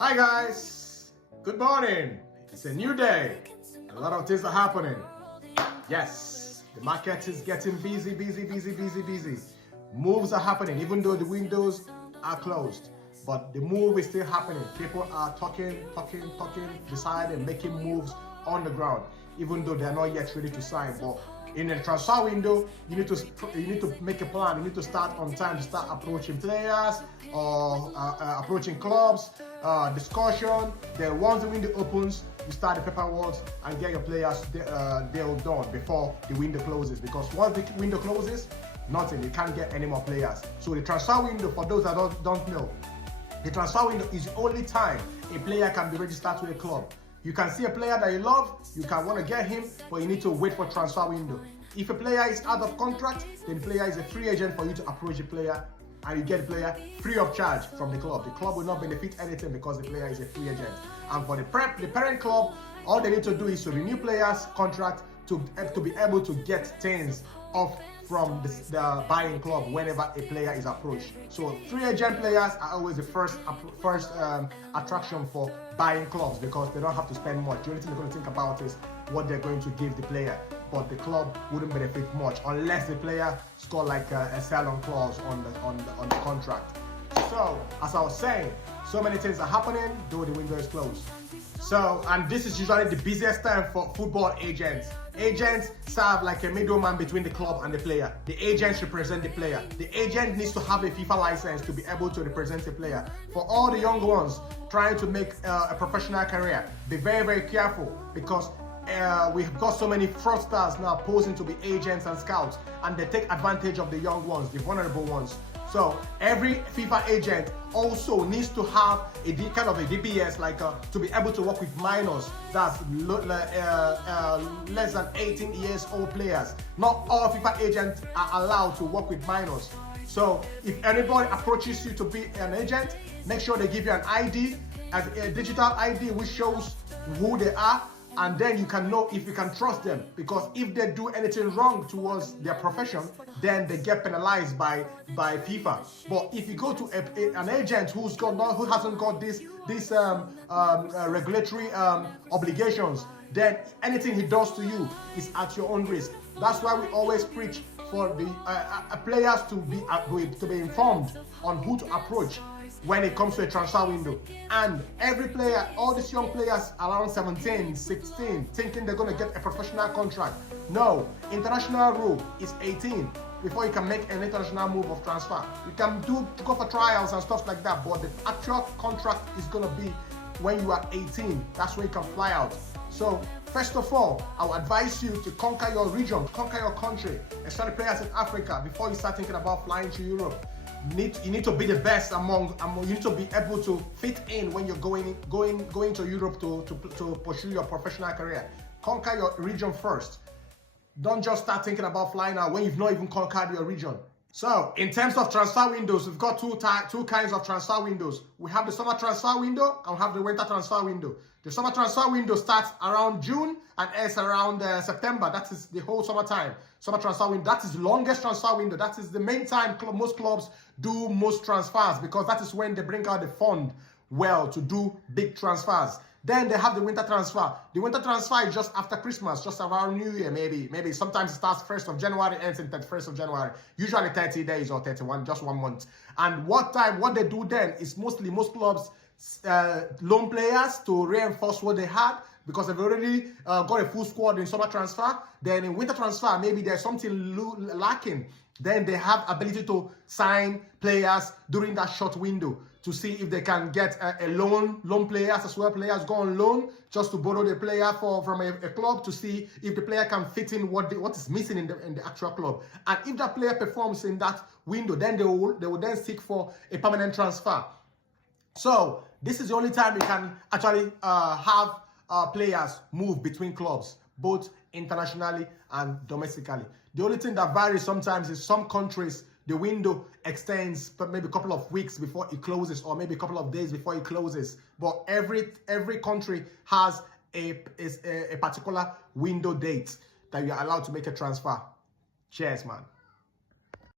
Hi guys, good morning. It's a new day. A lot of things are happening. Yes, the market is getting busy. Moves are happening even though the windows are closed. But the move is still happening. People are talking, deciding, making moves on the ground, even though they're not yet ready to sign. But in a transfer window, you need to make a plan. You need to start on time to start approaching players or approaching clubs, discussion. Then once the window opens, you start the paperwork and get your players deal done before the window closes. Because once the window closes, nothing. You can't get any more players. So the transfer window, for those that don't know, the transfer window is the only time a player can be registered to a club. You can see a player that you love, you can want to get him, but you need to wait for transfer window. If a player is out of contract, then the player is a free agent for you to approach the player, and you get the player free of charge from the club. The club will not benefit anything because the player is a free agent. And for the parent club, all they need to do is to renew players' contract to be able to get things off from the buying club whenever a player is approached. So free agent players are always the first attraction for buying clubs because they don't have to spend much. The only thing they're going to think about is what they're going to give the player, but the club wouldn't benefit much unless the player score like a sell-on clause on the contract. So as I was saying, so many things are happening though the window is closed. So, and this is usually the busiest time for football agents. Agents serve like a middleman between the club and the player. The agents represent the player. The agent needs to have a FIFA license to be able to represent the player. For all the young ones trying to make a professional career, be very careful because we've got so many fraudsters now posing to be agents and scouts, and they take advantage of the young ones, the vulnerable ones. So every FIFA agent also needs to have a kind of a DBS, like to be able to work with minors, that's less than 18 years old players. Not all FIFA agents are allowed to work with minors. So if anybody approaches you to be an agent, make sure they give you an ID, as a digital ID which shows who they are, and then you can know if you can trust them, because if they do anything wrong towards their profession, then they get penalized by FIFA. But if you go to an agent who hasn't got these regulatory obligations, then anything he does to you is at your own risk. That's why we always preach for the players to be informed on who to approach when it comes to a transfer window. And every player, all these young players around 17, 16, thinking they're going to get a professional contract. No, international rule is 18 before you can make an international move of transfer. You can go for trials and stuff like that, but the actual contract is going to be when you are 18. That's when you can fly out. So first of all, I would advise you to conquer your region, conquer your country, especially players in Africa, before you start thinking about flying to Europe. You need to be the best among you need to be able to fit in when you're going to Europe to pursue your professional career. Conquer your region first. Don't just start thinking about flying out when you've not even conquered your region. So in terms of transfer windows, we've got two kinds of transfer windows. We have the summer transfer window and we have the winter transfer window. The summer transfer window starts around June and ends around September. That is the whole summertime. Summer transfer window, that is the longest transfer window. That is the main time most clubs do most transfers, because that is when they bring out the fund well to do big transfers. Then they have the winter transfer. The winter transfer is just after Christmas, just around New Year, maybe. Sometimes it starts 1st of January, ends in 31st of January. Usually 30 days or 31, just 1 month. And what they do then is most clubs loan players to reinforce what they had, because they've already got a full squad in summer transfer. Then in winter transfer, maybe there's something lacking. Then they have ability to sign players during that short window to see if they can get a loan players as well. Players go on loan just to borrow the player from a club to see if the player can fit in what is missing in the actual club. And if that player performs in that window, then they will then seek for a permanent transfer. So this is the only time you can actually have players move between clubs, both internationally and domestically. The only thing that varies sometimes is some countries, the window extends maybe a couple of weeks before it closes, or maybe a couple of days before it closes. But every country has a particular window date that you're allowed to make a transfer. Cheers, man.